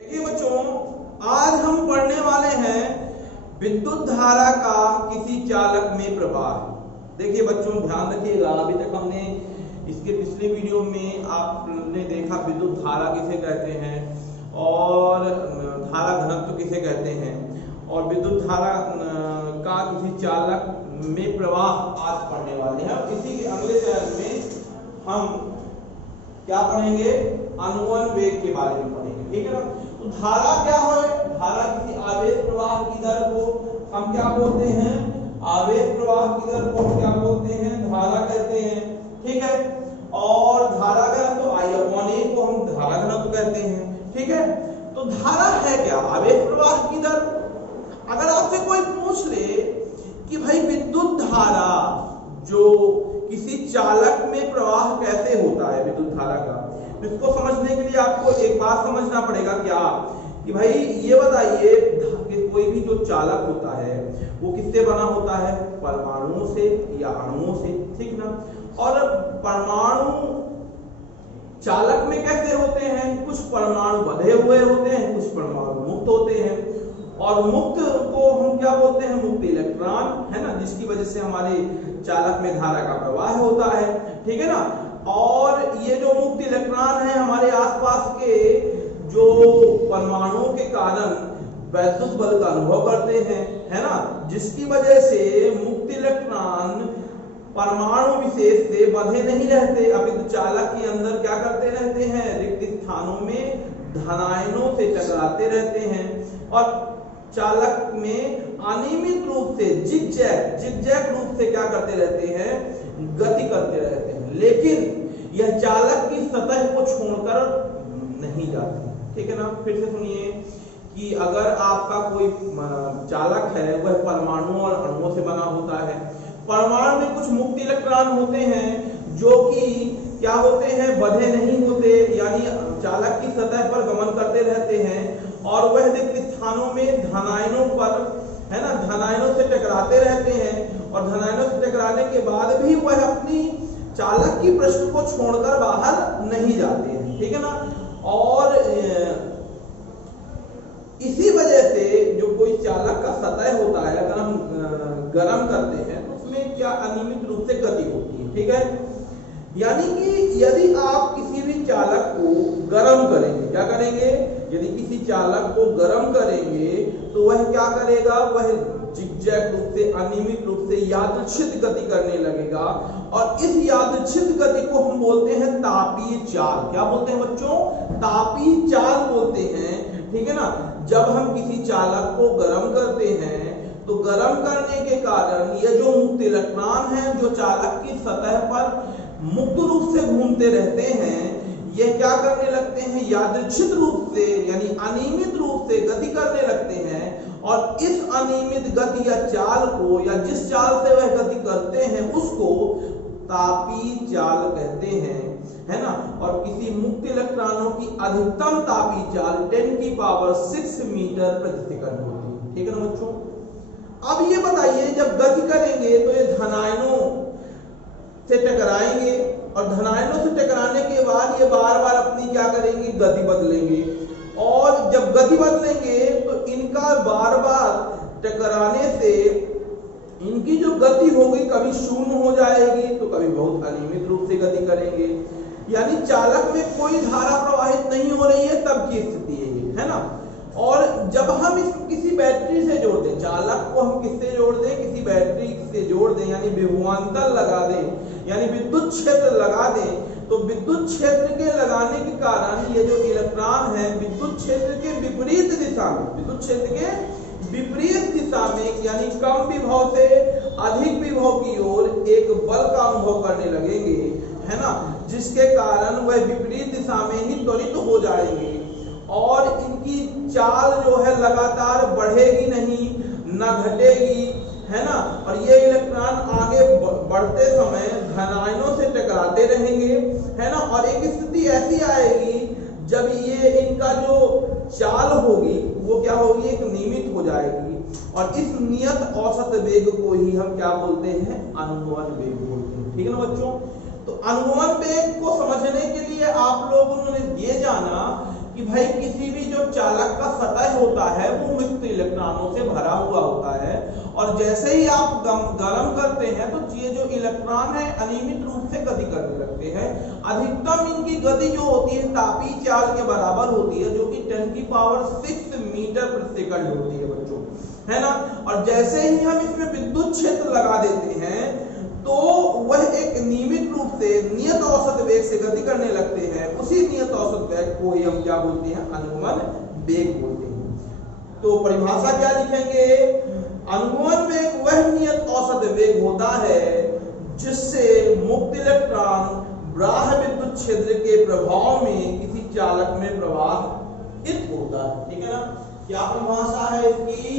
देखिए बच्चों, आज हम पढ़ने वाले हैं विद्युत धारा का किसी चालक में प्रवाह। देखिए बच्चों, ध्यान रखिएगा, अभी तक हमने इसके पिछले वीडियो में आपने देखा विद्युत धारा किसे कहते हैं और धारा घनत्व किसे कहते हैं, और विद्युत धारा का किसी चालक में प्रवाह आज पढ़ने वाले हैं। इसी के अगले चरण में हम क्या पढ़ेंगे, अनुवन वेग के बारे में पढ़ेंगे, ठीक है ना। तो धारा क्या है? धारा किसी आवेश प्रवाह की दर को हम क्या बोलते हैं? आवेश प्रवाह की दर को हम क्या बोलते हैं? धारा कहते हैं, ठीक है। और धारा घनत्व I/A को हम धारा घनत्व कहते हैं, ठीक है। तो धारा है क्या? आवेश प्रवाह की दर। अगर आपसे कोई पूछ ले कि भाई विद्युत धारा जो किसी चालक में प्रवाह कैसे होता है विद्युत धारा का, तो इसको समझने के लिए आपको एक बात समझना पड़ेगा, क्या कि भाई ये बताइए कि कोई भी जो चालक होता है वो किससे बना होता है? परमाणुओं से या अणुओं से, ठीक ना। और परमाणु चालक में कैसे होते हैं? कुछ परमाणु बंधे हुए होते हैं, कुछ परमाणु मुक्त होते हैं। और मुक्त को हम क्या बोलते हैं? मुक्त इलेक्ट्रॉन, है ना, जिसकी वजह से हमारे चालक में धारा का प्रवाह होता है, ठीक है ना। और ये जो मुक्त इलेक्ट्रॉन है हमारे आसपास के जो परमाणुओं के कारण वैद्युत बल का अनुभव करते हैं, है ना, जिसकी वजह से मुक्त इलेक्ट्रॉन परमाणु विशेष से बंधे नहीं रहते, अपितु चालक के अंदर क्या करते रहते हैं? रिक्त स्थानों में धनायनों से टकराते रहते हैं और चालक में अनियमित रूप से जिगजैग रूप से क्या करते रहते हैं? गति करते रहते हैं। लेकिन यह चालक की सतह को छोड़कर नहीं जाते, ठीक है ना। फिर से सुनिए कि अगर आपका कोई चालक है वह परमाणुओं और अणुओं से बना होता है। परमाणु में कुछ मुक्त इलेक्ट्रॉन होते हैं जो कि क्या होते हैं? बंधे नहीं होते, यानी चालक की सतह पर गमन करते रहते हैं और वह रिक्त स्थानों में धनायनों पर, है ना, धनायनों से टकराते रहते हैं और धनायनों से टकराने के बाद भी वह अपनी चालक की पृष्ठ को छोड़कर बाहर नहीं जाते हैं, ठीक है ना। और इसी वजह से जो कोई चालक का सतह होता है, अगर हम गर्म करते हैं तो उसमें क्या अनियमित रूप से गति होती है, ठीक है। यानी कि यदि आप किसी भी चालक को गर्म करेंगे, क्या करेंगे? यदि किसी चालक को गर्म करेंगे तो वह क्या करेगा? वह जिगजैग रूप से, अनियमित रूप से यादृच्छिक गति करने लगेगा और इस यादृच्छिक गति को हम बोलते हैं तापीय चाल। क्या बोलते हैं बच्चों? तापीय चाल बोलते हैं, ठीक है ना। जब हम किसी चालक को गर्म करते हैं तो गर्म करने के कारण ये जो मुक्त इलेक्ट्रॉन है जो चालक की सतह पर मुक्त रूप से घूमते रहते हैं, ये क्या करने लगते हैं? यादृच्छिक रूप से, यानी अनियमित रूप से गति करने लगते हैं और इस अनियमित गति या चाल को, या जिस चाल से वह गति करते हैं उसको तापीय चाल कहते हैं, है ना। और किसी मुक्त इलेक्ट्रॉनों की अधिकतम तापीय चाल 10⁶ मीटर प्रति सेकंड होती है, ठीक है ना बच्चों। अब ये बताइए, जब गति करेंगे तो ये धनायनों से टकराएंगे और धनायनों से टकराने के बाद ये बार बार अपनी क्या करेंगे? गति बदलेंगे और जब गति बदलेंगे तो इनका बार बार टकराने से इनकी जो गति होगी कभी शून्य हो जाएगी तो कभी बहुत अनियमित रूप से गति करेंगे, यानी चालक में कोई धारा प्रवाहित नहीं हो रही है, तब की स्थिति है ना। और जब हम इसको किसी बैटरी से जोड़ दें, चालक को हम किससे जोड़ दें? किसी बैटरी से जोड़ दें, यानी विभवांतर लगा दें, यानी विद्युत क्षेत्र लगा दें, तो विद्युत क्षेत्र के लगाने के कारण ये जो इलेक्ट्रॉन है विद्युत क्षेत्र के विपरीत दिशा में, विद्युत क्षेत्र के विपरीत दिशा में, यानी कम विभव से अधिक विभव की ओर एक बल का अनुभव करने लगेंगे, है ना, जिसके कारण वह विपरीत दिशा में ही त्वरित हो जाएंगे और इनकी चाल जो है लगातार बढ़ेगी नहीं, न घटेगी, है ना। और ये इलेक्ट्रॉन आगे बढ़ते समय धनायनों से टकराते रहेंगे, है ना। और एक स्थिति ऐसी आएगी जब ये इनका जो चाल होगी वो क्या होगी? एक नियमित हो जाएगी और इस नियत औसत वेग को ही हम क्या बोलते हैं? अनुगमन वेग बोलते हैं, ठीक है ना बच्चों। तो अनुगमन वेग को समझने के लिए आप लोगों ने ये जाना कि भाई किसी भी जो चालक का सतह होता है वो मुक्त इलेक्ट्रॉनों से भरा हुआ होता है, और जैसे ही आप गर्म करते हैं तो ये जो इलेक्ट्रॉन है अनियमित रूप से गति करने लगते हैं। अधिकतम इनकी गति जो होती है तापीय चाल के बराबर होती है, जो कि 10⁶ मीटर प्रति सेकंड होती है बच्चों, है ना। और जैसे ही हम इसमें विद्युत क्षेत्र लगा देते हैं तो वह एक नियमित रूप से नियत औसत वेग से गति करने लगते हैं। उसी नियत औसत वेग को ही हम क्या बोलते हैं, अनुगमन वेग बोलते हैं। तो परिभाषा क्या लिखेंगे, अनुगमन वेग वह नियत औसत वेग होता है जिससे मुक्त इलेक्ट्रॉन बाह्य विद्युत क्षेत्र के प्रभाव में किसी चालक में प्रवाहित होता है। ठीक है ना। क्या परिभाषा है इसकी,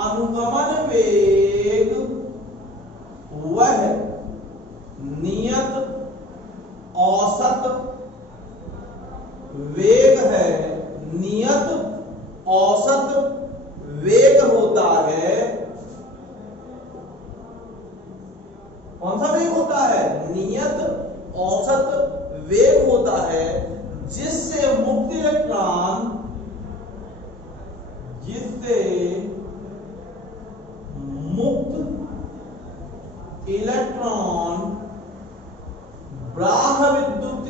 अनुगमन वेग वह नियत औसत वेग है, नियत औसत वेग होता है। कौन सा वेग होता है, नियत औसत वेग होता है जिससे मुक्त इलेक्ट्रॉन, जिससे मुक्त इलेक्ट्रॉन बाह्य विद्युत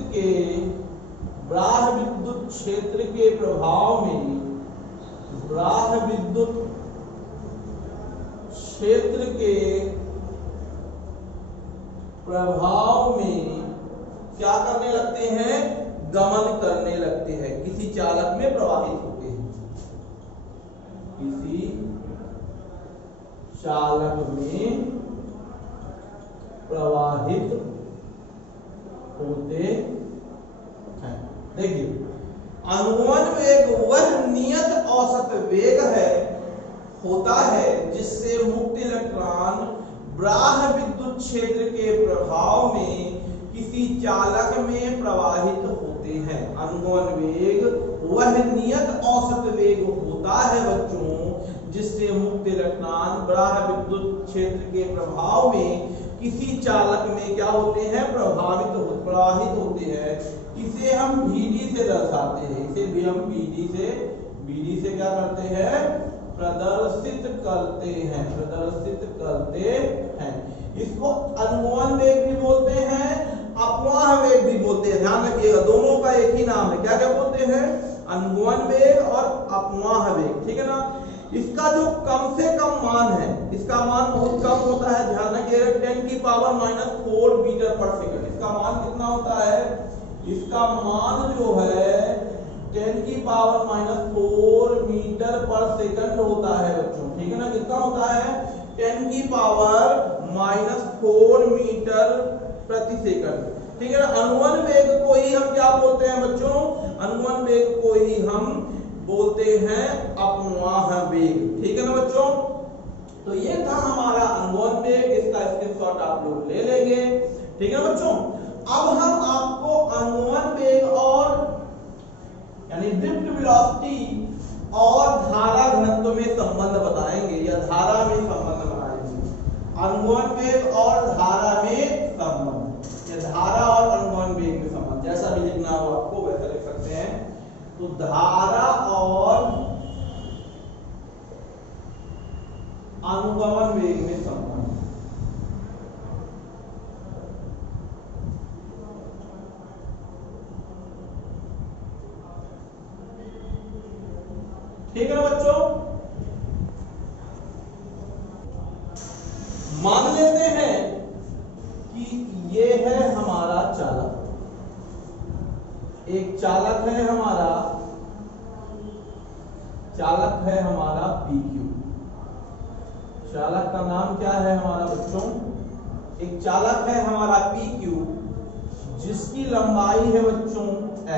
क्षेत्र के प्रभाव में, बाह्य विद्युत क्षेत्र के प्रभाव में क्या करने लगते हैं, गमन करने लगते हैं, किसी चालक में प्रवाहित होते हैं, किसी चालक में प्रवाहित होते हैं। देखिए, अनुगमन वेग वह नियत औसत वेग है, होता है जिससे मुक्त इलेक्ट्रॉन बाह्य विद्युत क्षेत्र के प्रभाव में किसी चालक में प्रवाहित होते हैं। अनुगमन वेग वह नियत औसत वेग होता है बच्चों जिससे मुक्त इलेक्ट्रॉन बाह्य विद्युत क्षेत्र के प्रभाव में किसी चालक में क्या होते हैं, प्रवाहित होते हैं। इसे हम Vd से दर्शाते हैं, इसे भी हम Vd से क्या करते हैं, प्रदर्शित करते हैं। इसको अनुगमन वेग भी बोलते हैं, अपवाह वेग भी बोलते हैं। ध्यान रखिएगा, दोनों का एक ही नाम है। क्या क्या बोलते हैं, अनुगमन वेग और अपवाह वेग। ठीक है ना। इसका जो कम से कम मान है, इसका मान बहुत कम होता है। ध्यान रखिएगा, 10⁻⁴ मीटर पर सेकंड। इसका मान कितना होता है, इसका मान जो है 10⁻⁴ मीटर पर सेकंड होता है बच्चों। ठीक है ना। कितना होता है, 10⁻⁴ मीटर प्रति सेकंड। ठीक है ना। अनुगमन वेग को ही हम क्या बोलते हैं बच्चों, अनुगमन वेग को ही हम बोलते हैं अपवाह वेग। ठीक है ना बच्चों। तो ये था हमारा अनुगमन वेग, इसका स्क्रीनशॉट आप लोग ले लेंगे। ठीक है बच्चों। अब हम आपको अनुगमन वेग और यानी ड्रिफ्ट वेलोसिटी और धारा घनत्व में संबंध बताएंगे, या धारा में संबंध बनाएंगे। अनुगमन वेग और धारा में संबंध, या धारा और अनुगमन वेग में संबंध, जैसा भी लिखना हो आपको वैसा लिख सकते हैं। तो धारा और अनुगमन वेग में संबंध। ठीक है ना बच्चों। मान लेते हैं कि ये है हमारा चालक, एक चालक है हमारा, चालक है हमारा PQ। चालक का नाम क्या है हमारा बच्चों, एक चालक है हमारा PQ जिसकी लंबाई है बच्चों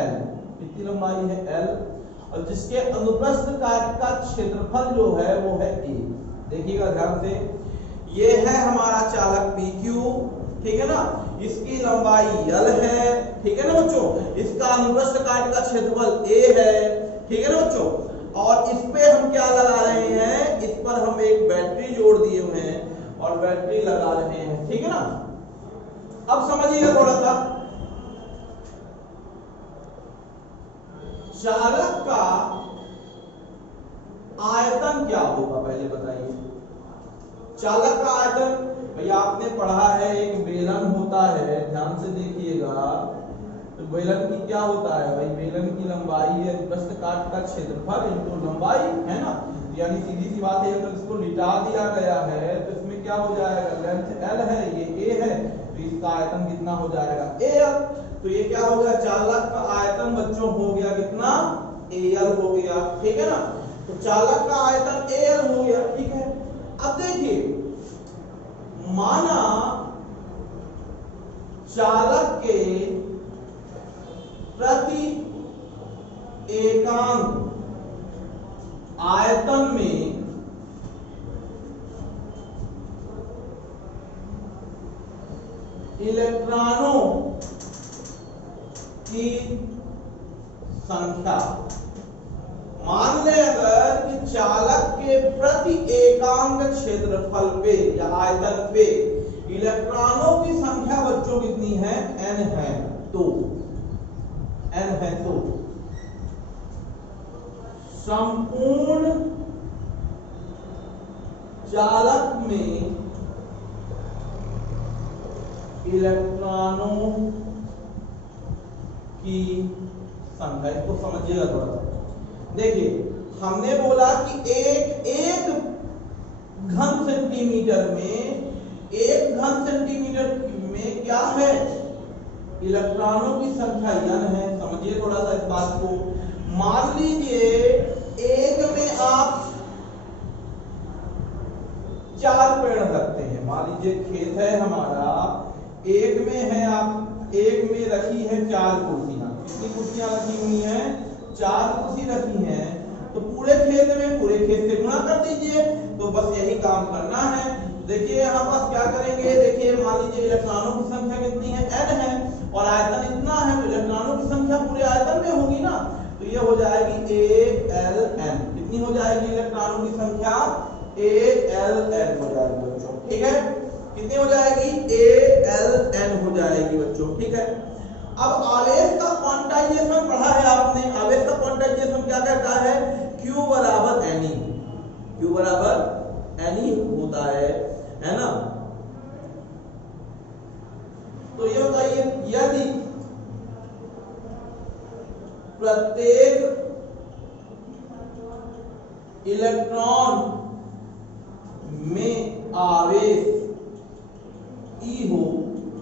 L। कितनी लंबाई है, L, और जिसके अनुप्रस्थ काट का क्षेत्रफल जो है वो है A। देखिएगा ध्यान से, ये है हमारा चालक PQ। ठीक है ना। इसकी लंबाई L है। ठीक है ना बच्चों। इसका अनुप्रस्थ काट का क्षेत्रफल A है। ठीक है ना बच्चों। और इस पे हम क्या लगा रहे हैं, इस पर हम एक बैटरी जोड़ दिए हुए हैं और बैटरी लगा रहे हैं। ठीक है ना। अब समझिएगा थोड़ा सा, चालक का आयतन क्या होगा, पहले बताइए। चालक का आयतन भैया आपने पढ़ा है, एक बेलन होता है, ध्यान से देखिएगा। तो बेलन की क्या होता है भाई, बेलन की लंबाई है वृत्तकाट का क्षेत्रफल इनटू लंबाई, है ना। यानी सीधी सी बात है, अगर इसको लिटा दिया गया है तो इसमें क्या हो जाएगा, लेंथ l है, ये a है, तो इसका आयतन कितना हो जाएगा, al। तो ये क्या हो गया, चालक का आयतन बच्चों हो गया कितना, al हो गया, ठीक है ना। तो चालक का आयतन al हो गया, ठीक है। अब देखिए, माना चालक के प्रति एकांक आयतन में इलेक्ट्रॉनों की संख्या, मान ले अगर कि चालक के प्रति एकांक क्षेत्रफल पे या आयतन पे इलेक्ट्रॉनों की संख्या बच्चों कितनी है, n है, तो n है, तो संपूर्ण चालक में इलेक्ट्रॉनों की संख्या, इसको समझिएगा थोड़ा सा। देखिए, हमने बोला कि एक घन सेंटीमीटर में, एक घन सेंटीमीटर में क्या है, इलेक्ट्रॉनों की संख्या n है। समझिए थोड़ा सा इस बात को। मान लीजिए एक में आप 4 पेड़ रखते हैं, मान लीजिए खेत है हमारा, एक में है, आप एक में रखी है 4 कुर्सियां। कितनी कुर्सियां रखी हुई हैं, 4 कुर्सी रखी हैं। तो पूरे खेत में, पूरे खेत से गुणा कर दीजिए, तो बस यही काम करना है। देखिए यहाँ पास क्या करेंगे, देखिए मान लीजिए इलेक्ट्रॉनों की संख्या कितनी है, n है, और आयतन इतना है, तो इलेक्ट्रॉनों की संख्या पूरे आयतन में होगी ना, तो ये हो जाएगी ALN। कितनी हो जाएगी इलेक्ट्रॉनों की संख्या, ALN हो जाएगी बच्चों, ठीक है। कितनी हो जाएगी, ALN हो जाएगी बच्चों, ठीक है। अब आवेश का क्वांटाइजेशन पढ़ा है आपने, आवेश का क्वांटाइजेशन क्या कहता है, Q बराबर Ne, Q बराबर Ne होता है ना। तो ये बताइए, यदि प्रत्येक इलेक्ट्रॉन में आवेश E हो,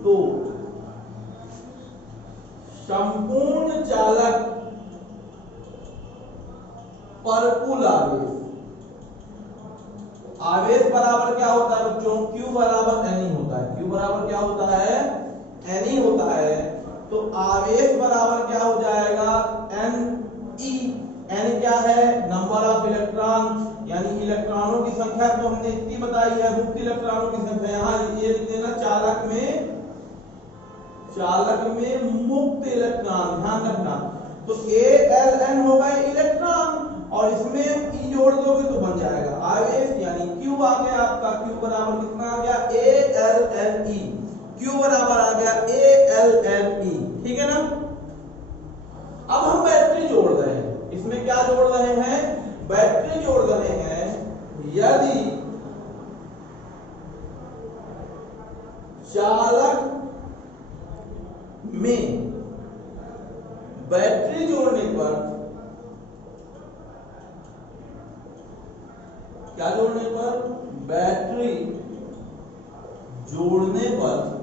तो संपूर्ण चालक पर कुल आवेश, आवेश बराबर क्या होता है बच्चों, Q बराबर Ne होता है। Q बराबर क्या होता है, Ne होता है। तो आवेश बराबर क्या हो जाएगा, Ne। N क्या है, नंबर ऑफ इलेक्ट्रॉन, यानी इलेक्ट्रॉनों की संख्या तो हमने इतनी बताई है, मुक्त इलेक्ट्रॉनों की संख्या। यहाँ ये लिख देना, चालक में मुक्त इलेक्ट्रॉन, ध्यान रखना। तो ALN हो गए इलेक्ट्रॉन, और इसमें E जोड़ दोगे तो बन जाएगा आवेश, यानी Q आ गया आपका। Q बराबर कितना आ गया, ALNE। Q बराबर आ गया ALNE, ठीक है ना। अब हम बैटरी जोड़ रहे हैं, इसमें क्या जोड़ रहे हैं, बैटरी जोड़ रहे हैं। यदि चालक में बैटरी जोड़ने पर, क्या जोड़ने पर, बैटरी जोड़ने पर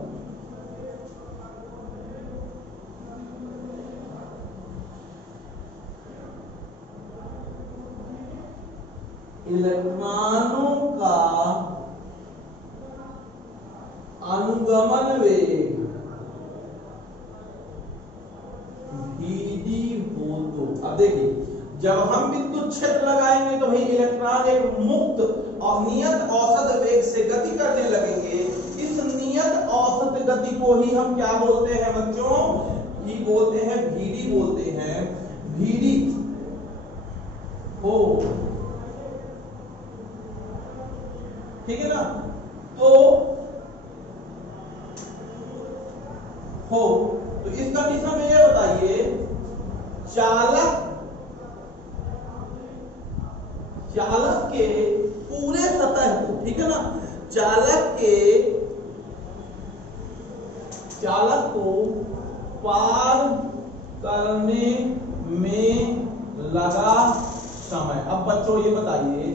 इलेक्ट्रॉनों का अनुगमन वेग Vd हो, तो अब देखिए, जब हम विद्युत क्षेत्र लगाएंगे तो भाई इलेक्ट्रॉन एक मुक्त और नियत औसत वेग से गति करने लगेंगे। इस नियत औसत गति को ही हम क्या बोलते हैं बच्चों, ही बोलते हैं, Vd बोलते हैं। Vd हो, ठीक है ना। तो इस कंडीशन में ये बताइए, चालक चालक के पूरे सतह को, ठीक है ना, चालक को पार करने में लगा समय। अब बच्चों ये बताइए,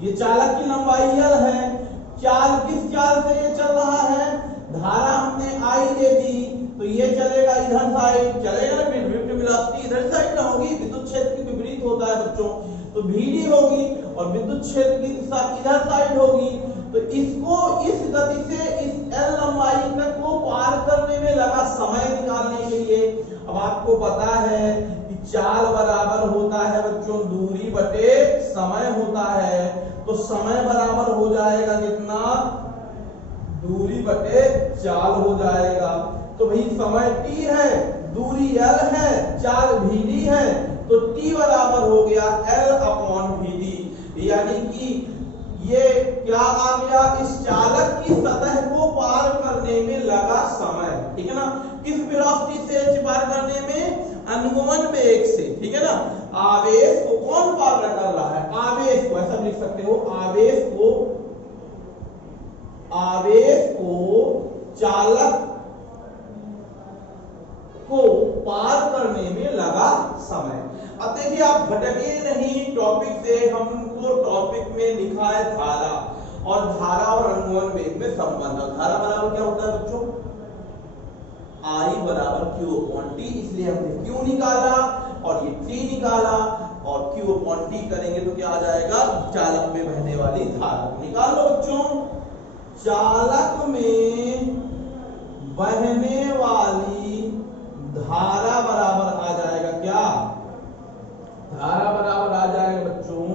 ये चालक की लंबाई L है, चाल किस चाल से ये चल रहा है, धारा हमने I दे दी, तो ये चलेगा इधर साइड, चलेगा ना, विद्युत वेलोसिटी इधर साइड ना होगी, विद्युत क्षेत्र के विपरीत होता है बच्चों, तो VD होगी और विद्युत क्षेत्र की दिशा इधर साइड होगी। तो इसको इस गति से इस L लंबाई तक को पार करने में लगा समय निकालने के लिए। अब आपको पता है कि चाल बराबर होता है बच्चों दूरी बटे समय होता है, तो समय बराबर हो जाएगा कितना, दूरी बटे चाल हो जाएगा। तो भाई समय t है, दूरी L है, चाल VD है, तो t बराबर हो गया L/VD। यानी कि ये क्या आ गया, इस चालक की सतह को पार करने में लगा समय, ठीक है ना, किस वेलोसिटी से पार करने में, अनुगमन वेग से, ठीक है ना। आवेश को कौन पार कर रहा है, आवेश को, ऐसा लिख सकते हो, आवेश को चालक को पार करने में लगा समय। अब देखिए आप भटकिए नहीं टॉपिक से, हमको टॉपिक में लिखा है धारा, और धारा और अनुगमन वेग में संबंध। धारा बराबर क्या होता है बच्चों, I बराबर Q/T, इसलिए हमने Q निकाला और ये T निकाला, और Q/T करेंगे तो क्या आ जाएगा, चालक में बहने वाली धारा। निकाल लो बच्चों, चालक में बहने वाली धारा बराबर आ जाएगा क्या, धारा बराबर आ जाएगा बच्चों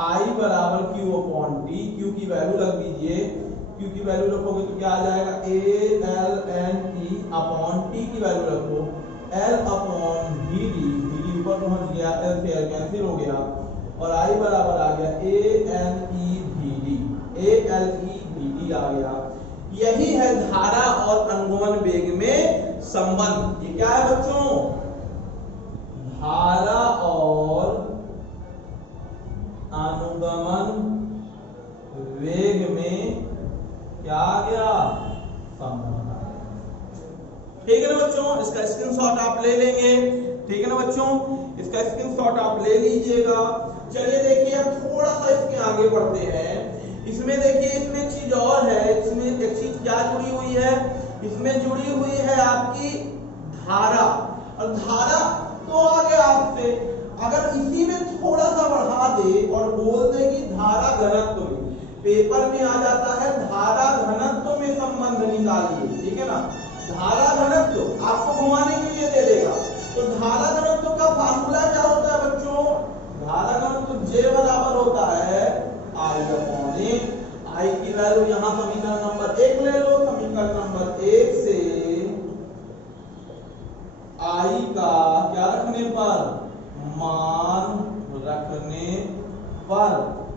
I बराबर Q/T, Q की वैल्यू रख दीजिए, Q की वैल्यू रखोगे तो क्या आ जाएगा, A/L/N/T की वैल्यू रखो, L/VD, VD ऊपर पहुंच गया, L से L कैंसिल हो गया, और I बराबर आ गया ALEVD आ गया। यही है धारा और अनुगमन वेग में संबंध। ये क्या है बच्चों, धारा और अनुगमन वेग में क्या आ गया, संबंध। ठीक है ना बच्चों, इसका स्क्रीनशॉट आप ले लेंगे, ठीक है ना बच्चों, इसका स्क्रीनशॉट आप ले लीजिएगा। चलिए देखिए अब थोड़ा सा इसके आगे बढ़ते हैं। इसमें देखिए, इसमें एक चीज और है, इसमें एक चीज क्या जुड़ी हुई है, इसमें जुड़ी हुई है आपकी धारा, और धारा तो आ गया आपसे, अगर इसी में थोड़ा सा बढ़ा दे और बोल दे कि धारा घनत्व में, पेपर में आ जाता है धारा घनत्व में संबंध निकालिए, ठीक है ना, धारा घनत्व आपको घुमाने के लिए दे देगा। तो धारा घनत्व का फार्मूला क्या होता है बच्चों, धारा घनत्व J बराबर होता है I/A। I की वैल्यू यहां समीकरण नंबर 1 ले लो, समीकरण नंबर 1 से I का क्या रखने पर, मान रखने पर,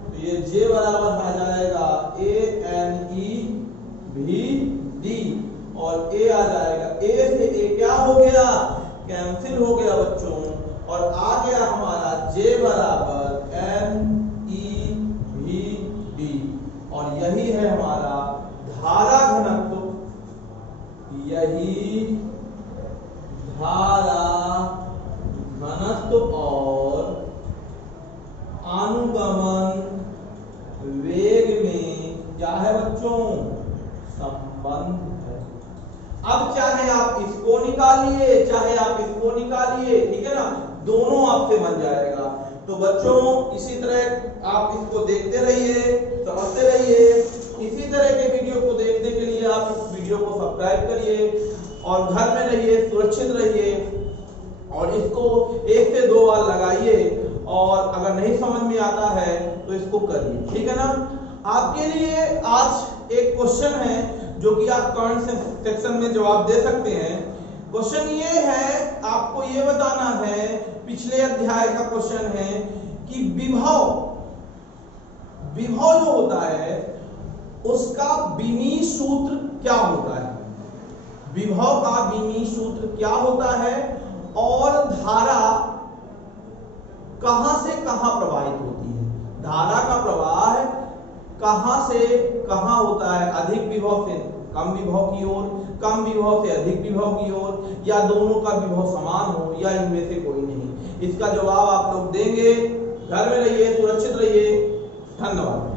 तो ये J बराबर आ जाएगा ANEVD, और A आ जाएगा, A से A क्या हो गया, कैंसिल हो गया बच्चों, और आ गया हमारा J बराबर NEVD, और यही है हमारा धारा घनत्व, यही धारा घनत्व और अनुगमन वेग में क्या है बच्चों, संबंध है। अब चाहे आप इसको निकालिए, चाहे आप इसको निकालिए, ठीक है ना, दोनों आपसे बन जाएगा। तो बच्चों इसी तरह आप इसको देखते रहिए, समझते रहिए। इसी तरह के वीडियो को देखने के लिए आप इस वीडियो को सब्सक्राइब करिए, और घर में रहिए, सुरक्षित रहिए, और इसको 1 से 2 बार लगाइए, और अगर नहीं समझ में आता है तो इसको करिए, ठीक है ना। आपके लिए आज एक क्वेश्चन है जो कि आप कमेंट सेक्शन में जवाब दे सकते हैं। क्वेश्चन ये है, आपको ये बताना है, पिछले अध्याय का क्वेश्चन है कि विभव जो होता है उसका विमीय सूत्र क्या होता है, विभव का विमीय सूत्र क्या होता है, और धारा कहां से कहां प्रवाहित होती है, धारा से कहाँ होता है, अधिक विभव से कम विभव की ओर, कम विभव से अधिक विभव की ओर, या दोनों का विभव समान हो, या इनमें से कोई नहीं। इसका जवाब आप लोग देंगे। घर में रहिए, सुरक्षित रहिए। धन्यवाद।